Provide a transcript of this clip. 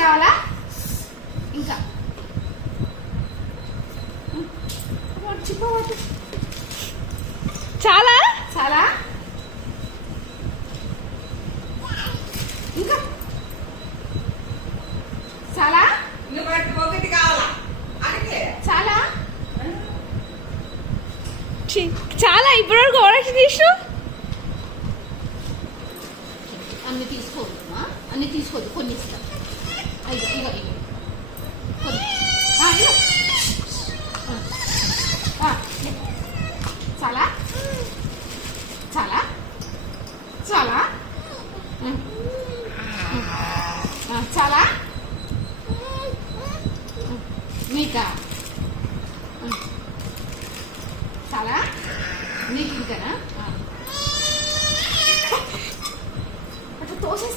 కావాలా ఇంకా చిప్పబట్టు చాలా చాలా ఇంకా చాలా ఒకటి కావాలా అడిగే చాలా చాలా ఇప్పటివరకు ఓవరాక్షన్ చేసినావు. అన్ని తీసుకోవద్దు అన్ని తీసుకోవద్దు కొన్ని ఇస్తాం అయ్యో ఇక కొన్ని చాలా చాలా చాలా చాలా నీకా చాలా నీకు ఇంకానా అట్లా తోసేస్తా